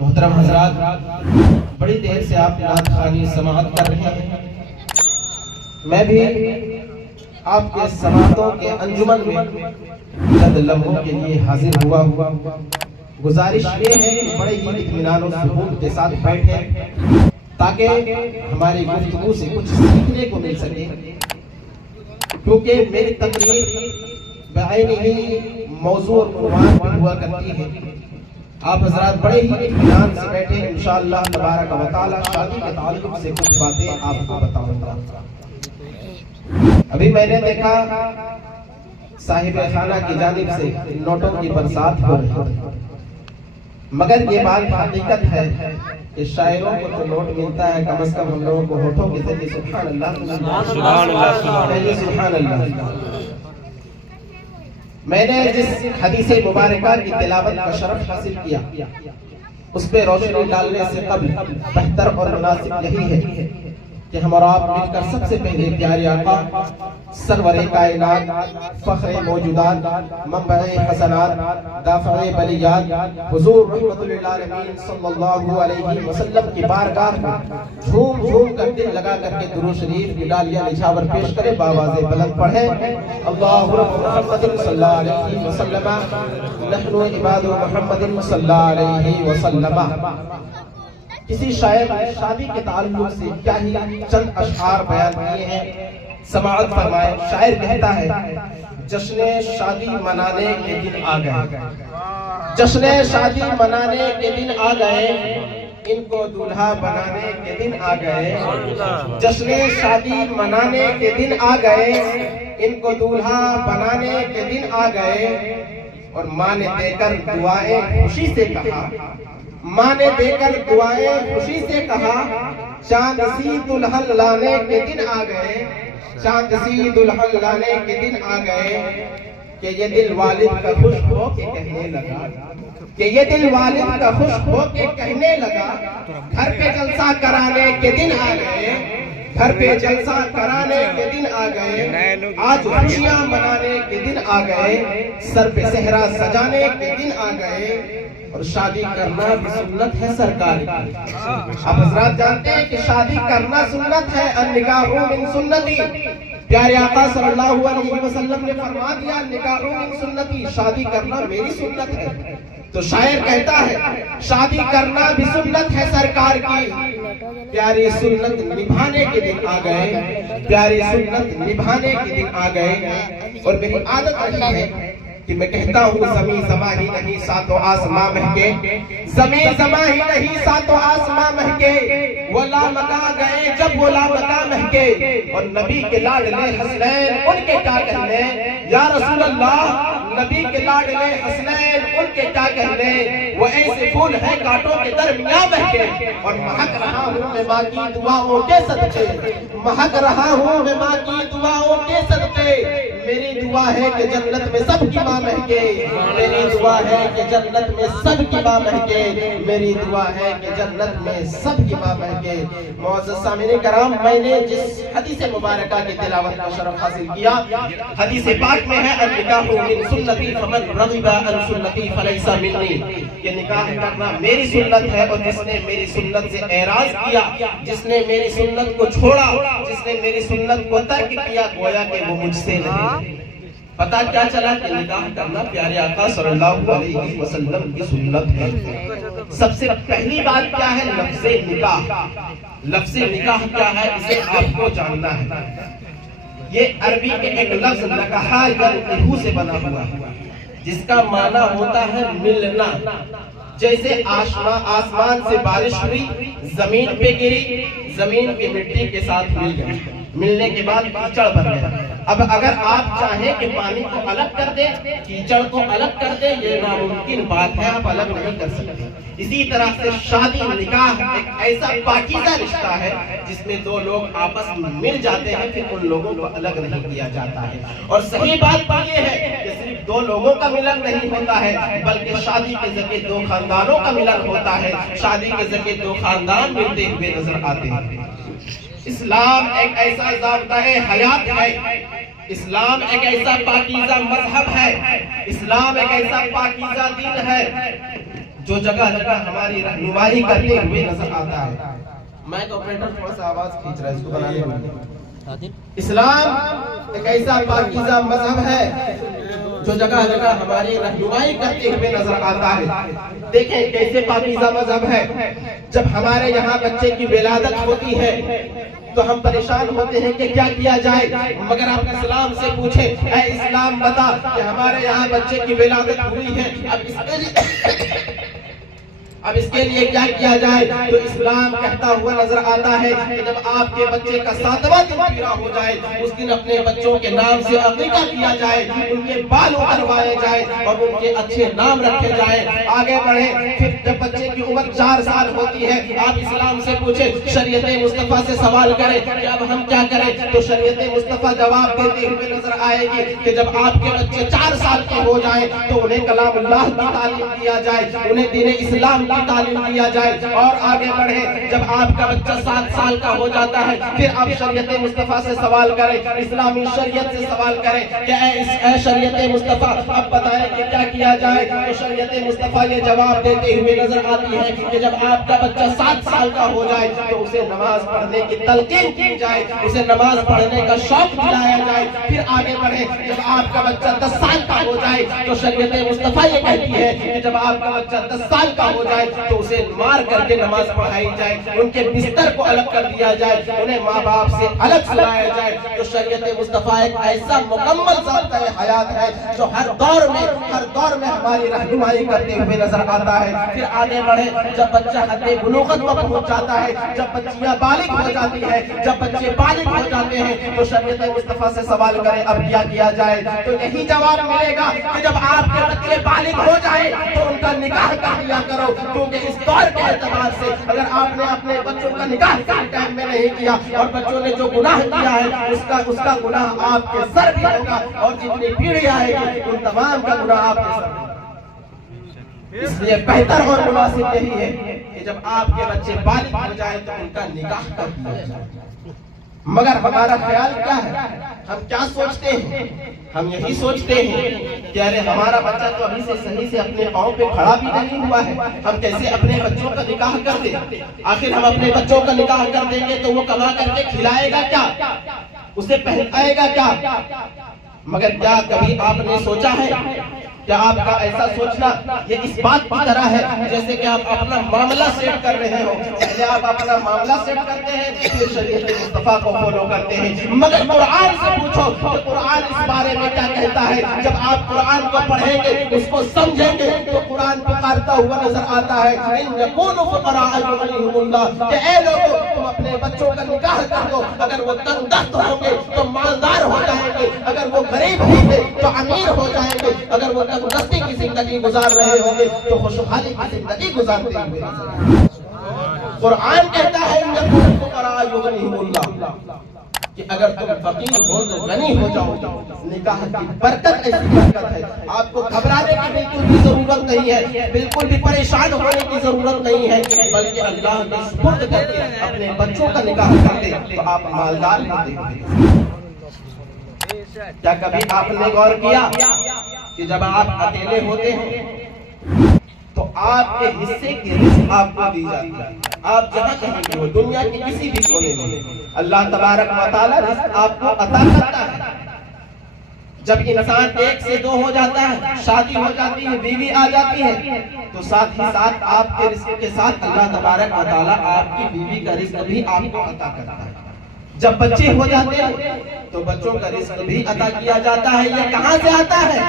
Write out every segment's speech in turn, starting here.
محترم حضرات، بڑی دیر سے آپ نعت خوانی سماعت کر رہے ہیں. میں بھی آپ کے سماعتوں کے انجمن میں چند لمحوں کے لیے حاضر ہوا. گزارش یہ ہے کہ بڑے ہی اطمینان و سکون کے ساتھ بیٹھیں تاکہ ہماری گفتگو سے کچھ سیکھنے کو مل سکے، کیونکہ میری تقریر بعینی موضوع اور عنوان پر ہوا کرتی ہے. آپ حضرات بڑے ہی اطمینان سے بیٹھے، انشاءاللہ تبارک و تعالی شادی کے تعلق سے کچھ باتیں آپ کو بتاؤں گا. ابھی میں نے دیکھا صاحب خانہ کی جانب سے نوٹوں کی برسات ہو رہی ہے، مگر یہ بات حقیقت ہے کہ شاعروں کو تو نوٹ ملتا ہے، کم از کم ہم لوگوں کو ہونٹوں کے ذریعے سبحان اللہ سبحان اللہ سبحان اللہ. میں نے جس حدیث مبارکہ کی تلاوت کا شرف حاصل کیا، اس پہ روشنی ڈالنے سے قبل بہتر اور مناسب یہی ہے کہ ہم اور آپ مل کر سب سے پہلے پیارے آقا سرور کائنات، فخر موجودات، منبع حسنات، دافع بلیات، حضور رحمت للعالمین صلی اللہ علیہ وسلم کی بارگاہ میں جھوم جھوم کر دل لگا کر کے درود شریف کی ڈالیاں نچھاور پیش کرے، بآواز بلند پڑھیں اللہ رب محمد صلی اللہ علیہ وسلم، نحن عباد محمد صلی اللہ علیہ وسلم. کسی شاعر نے شادی کے تعلق سے کیا ہی چند اشعار بیان کیے ہیں، سماعت فرمائے. شاعر کہتا ہے جشن شادی منانے کے دن آ گئے، جشن شادی منانے کے دن آ گئے، ان کو دولہا بنانے کے دن آ گئے. جشن شادی منانے کے دن آ گئے، ان کو دولہا بنانے کے دن آ گئے. اور ماں نے دے کر دعائیں خوشی سے کہا، ماں نے دے کر دعائیں خوشی سے کہا، چاند سی دلہن لانے کے دن آ گئے، چاند سی دلہن لانے کے دن آ گئے. کہ یہ دل والد کا خوش ہو کے کہنے لگا، کہ یہ دل والد کا خوش ہو کے کہنے لگا، گھر پہ جلسہ کرانے کے دن آ گئے، گھر پہ جلسہ کرانے کے دن آ گئے، آج خوشیاں منانے کے دن آ گئے، سر پہ صحرا سجانے کے دن آ گئے. اور شادی کرنا بھی سنت ہے سرکار کی. آپ حضرات جانتے ہیں کہ شادی کرنا سنت ہے، النکاح من سنتی. پیارے آقا صلی اللہ علیہ وسلم نے فرما دیا النکاح من سنتی، شادی کرنا میری سنت ہے. تو شاعر کہتا ہے شادی کرنا بھی سنت ہے سرکار کی. پیاری سنت نبھانے کے دن آ گئے، پیاری سنت نبھانے کے دن آ گئے. اور میری عادت رہی ہے کہ میں کہتا ہوں زمین زماں ہی نہیں ساتوں آسماں مہکے، زمین زماں ہی نہیں ساتوں آسماں مہکے. وہ لامکاں گئے جب وہ لامکاں مہکے، اور نبی کے لاڈلے حسنین ان کے کیا کہنے، یا رسول اللہ نبی کے لاڈلے حسنین ان کے کیا کہنے. وہ ایسے پھول ہیں کانٹوں کے درمیان مہکے، اور مہک رہا ہوں میں ماں کی دعاؤں کے صدقے، مہک رہا ہوں میں ماں کی دعاؤں کے صدقے. میری دعا ہے کہ جنت میں سب کی ماں مہکے، میری دعا ہے کہ جنت میں سب کی ماں مہکے، میری دعا ہے کہ جنت میں سب کی ماں مہکے. معزز سامعین کرام، میں نے جس حدیث مبارکہ کی تلاوت کا شرف حاصل کیا، حدیث پاک میں ہے النکاح من سنتی فمن رغب عن سنتی فلیس منی. یہ نکاح کرنا میری سنت ہے، اور جس نے میری سنت سے اعراض کیا، جس نے میری سنت کو چھوڑا، جس نے میری سنت کو ترک کیا، گویا کہ وہ مجھ سے نہیں. پتہ کیا چلا کہ نکاح کرنا پیارے آقا صلی اللہ علیہ وسلم کی سنت ہے. سب سے پہلی بات کیا ہے؟ لفظ نکاح. لفظ نکاح کیا ہے اسے آپ کو جاننا ہے. یہ عربی کے ایک لفظ نکاح یا سے بنا ہوا ہے، جس کا معنی ہوتا ہے ملنا. جیسے آسمان سے بارش ہوئی، زمین پہ گری، زمین کی مٹی کے ساتھ مل گئی، ملنے کے بعد کیچڑ بن گیا. اب اگر آپ چاہیں کہ پانی کو الگ کر دیں، کیچڑ کو الگ کر دیں، یہ ناممکن بات ہے، آپ الگ نہیں کر سکتے. اسی طرح سے شادی نکاح ایک ایسا پاکیزہ رشتہ ہے جس میں دو لوگ آپس میں مل جاتے ہیں، پھر ان لوگوں کو الگ نہیں کیا جاتا ہے. اور صحیح بات یہ ہے کہ صرف دو لوگوں کا ملن نہیں ہوتا ہے، بلکہ شادی کے ذریعے دو خاندانوں کا ملن ہوتا ہے. شادی کے ذریعے دو خاندان ملتے ہوئے نظر آتے ہیں. اسلام ایک ایسا ضابطہ حیات ہے، اسلام ایک ایسا پاکیزہ مذہب ہے، اسلام ایک ایسا پاکیزہ دین ہے جو جگہ جگہ ہماری رہنمائی کرتے ہوئے نظر آتا ہے. مائک آپریٹر تھوڑا سا آواز کھینچ رہا ہے، اس کو بنانے میں. اسلام ایک ایسا پاکیزہ مذہب ہے جو جگہ جگہ ہماری رہنمائی کرتے ہوئے نظر آتا ہے. دیکھیں کیسے پاکیزہ مذہب ہے. جب ہمارے یہاں بچے کی ولادت ہوتی ہے تو ہم پریشان ہوتے ہیں کہ کیا کیا جائے، مگر آپ اسلام سے پوچھیں، اے اسلام بتا کہ ہمارے یہاں بچے کی ولادت ہوئی ہے، اب اس کے لیے کیا کیا جائے. تو اسلام کہتا ہوا نظر آتا ہے کہ جب آپ کے بچے کا 7واں دن پورا ہو جائے اس دن اپنے بچوں کے نام سے عقیقہ کیا جائے، ان کے بال اتروائے جائے اور ان کے اچھے نام رکھے جائے. آگے بڑھیں. پھر جب بچے کی عمر 4 سال ہوتی ہے آپ اسلام سے پوچھیں، شریعت مصطفیٰ سے سوال کریں کہ اب ہم کیا کریں. تو شریعت مصطفیٰ جواب دیتے ہوئے نظر آئے گی کہ جب آپ کے بچے 4 سال کے ہو جائیں تو انہیں کلام اللہ کی تعلیم دیا جائے، انہیں دین اسلام کی تعلیم دیا جائے. اور آگے بڑھیں. جب آپ کا بچہ 7 سال کا ہو جاتا ہے پھر آپ شریعت مصطفیٰ سے سوال کریں، اسلامی شریعت سے سوال کریں کہ اے شریعت مصطفیٰ اب بتائیں کہ کیا کیا جائے. تو شریعت مصطفیٰ یہ جواب دیتے ہوئے نظر آتی ہے کہ جب آپ کا بچہ 7 سال کا ہو جائے تو اسے نماز پڑھنے کی تلقین کی جائے، اسے نماز پڑھنے کا شوق دلایا جائے. پھر آگے بڑھیں. جب آپ کا بچہ 10 سال کا ہو جائے تو شریعت مصطفیٰ یہ کہتی ہے کہ جب آپ کا بچہ 10 سال کا ہو جائے تو اسے مار کر کے نماز پڑھائی جائے، ان کے بستر کو الگ کر دیا جائے، انہیں ماں باپ سے الگ سلایا جائے. تو شریعت مصطفیٰ ایک ایسا مکمل ضابطہ حیات ہے جو ہر دور میں ہماری رہنمائی کرتے ہوئے نظر آتا ہے. پھر آگے بڑھیں. جب بچہ حد بلوغت کو پہنچ جاتا ہے، جب بچیاں بالغ ہو جاتی ہے، جب بچے بالغ ہو جاتے ہیں تو شریعت مصطفیٰ سے سوال کریں اب کیا کیا جائے. تو یہی جواب ملے گا کہ جب آپ کے بچے بالغ ہو جائے تو ان کا نکاح کر دیا کرو، کیونکہ اس دور کے اعتبار سے اگر آپ نے اپنے بچوں کا نکاح ٹائم میں نہیں کیا اور بچوں نے جو گناہ کیا ہے اس کا گناہ آپ کے سر بھی ہوگا اور جتنی پیڑھی آئے گی ان تمام کا گناہ آپ کے سر. اس لیے بہتر اور مناسب یہی ہے کہ جب آپ کے بچے بالغ ہو جائے تو ان کا نکاح کر دیا جائے. مگر ہمارا خیال کیا ہے؟ ہم کیا سوچتے ہیں؟ ہم یہی سوچتے ہیں کہ ارے ہمارا بچہ تو ابھی سے صحیح سے اپنے پاؤں پہ کھڑا بھی نہیں ہوا ہے، ہم کیسے اپنے بچوں کا نکاح کر دیں. آخر ہم اپنے بچوں کا نکاح کر دیں گے تو وہ کما کر کے کھلائے گا کیا، اسے پہنائے گا کیا. مگر کیا کبھی آپ نے سوچا ہے کیا آپ کا ایسا سوچنا یہ اس بات کی طرح ہے جیسے کہ آپ اپنا معاملہ سیٹ کر رہے ہو، پہلے آپ اپنا معاملہ سیٹ کرتے ہیں پھر شریعت مصطفیٰ کو فالو کرتے ہیں. مگر قرآن سے پوچھو کہ قرآن اس بارے میں کیا کہتا ہے. جب آپ قرآن کو پڑھیں گے اس کو سمجھیں گے تو قرآن پکارتا ہوا نظر آتا ہے ان یکونوا فقراء یغنیہم اللہ، کہ اے لوگوں تم اپنے بچوں کا نکاح کر دو. اگر وہ تنگ دست ہوں گے تو مالدار ہو جائیں گے، اگر وہ غریب ہوں گے تو امیر ہو جائیں گے، اگر وہ تندرستی کی زندگی گزار رہے ہوں گے تو خوشحالی کی زندگی گزارتے ہوئے نظر آئیں گے. قرآن کہتا ہے ان یکونوا فقراء یغنیہم اللہ کہ اگر تم فقیر ہو تو غنی ہو جاؤ. نکاح کی برکت ایسی برکت ہے آپ کو گھبرانے کی بالکل بھی ضرورت نہیں ہے، بالکل بھی پریشان ہونے کی ضرورت نہیں ہے، بلکہ اللہ کے سپرد کر کے اپنے بچوں کا نکاح کر دے تو آپ مالدار ہوتے ہیں. کیا کبھی آپ نے غور کیا کہ جب آپ اکیلے ہوتے ہیں تو آپ کے حصے کی رزق آپ کو دی جاتی ہے. آپ جہاں کہیں بھی ہو دنیا کے کسی بھی کونے میں اللہ تبارک و تعالی رزق آپ کو عطا کرتا ہے. جب انسان 1 سے 2 ہو جاتا ہے، شادی ہو جاتی ہے، بیوی آ جاتی ہے تو ساتھ ہی ساتھ آپ کے رزق کے ساتھ اللہ تبارک و تعالی آپ کی بیوی کا رزق بھی آپ کو عطا کرتا ہے. جب بچے ہو جاتے ہیں تو بچوں کا رزق بھی عطا کیا جاتا ہے. یہ کہاں سے آتا ہے؟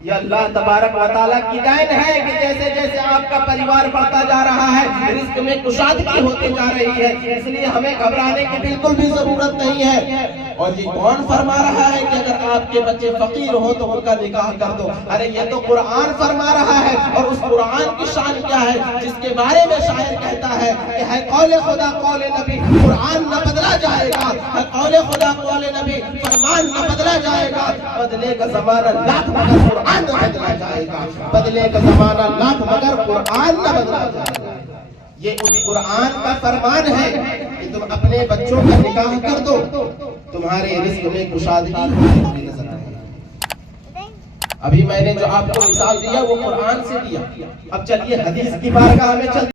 یہ اللہ تبارک و تعالیٰ کی دین ہے کہ جیسے جیسے آپ کا پریوار بڑھتا جا رہا ہے رزق میں کشادگی ہوتی جا رہی ہے. اس لیے ہمیں گھبرانے کی بالکل بھی ضرورت نہیں ہے. اور یہ کون فرما رہا ہے کہ اگر آپ کے بچے فقیر ہو تو ان کا نکاح کر دو؟ ارے یہ تو قرآن فرما رہا ہے. اور اس قرآن کی شان کیا ہے جس کے بارے میں شاعر کہتا ہے کہ ہے قول خدا قول نبی، قرآن نہ بدلا جائے گا. ہے قول خدا قول نبی، فرمان نہ بدلا جائے گا. بدلے کا زمانہ لاکھ مگر قرآن نہ بدلا جائے گا. بدلے کا زمانہ لاکھ مگر قرآن نہ بدلا جائے گا. یہ اس قرآن کا فرمان ہے کہ تم اپنے بچوں کا نکاح کر دو، تمہارے رزق میں کشادگی ہوتی ہوئی نظر آئے گی. ابھی میں نے جو آپ کو مثال دیا وہ قرآن سے دیا. اب چلیے حدیث کی بارگاہ میں چلتے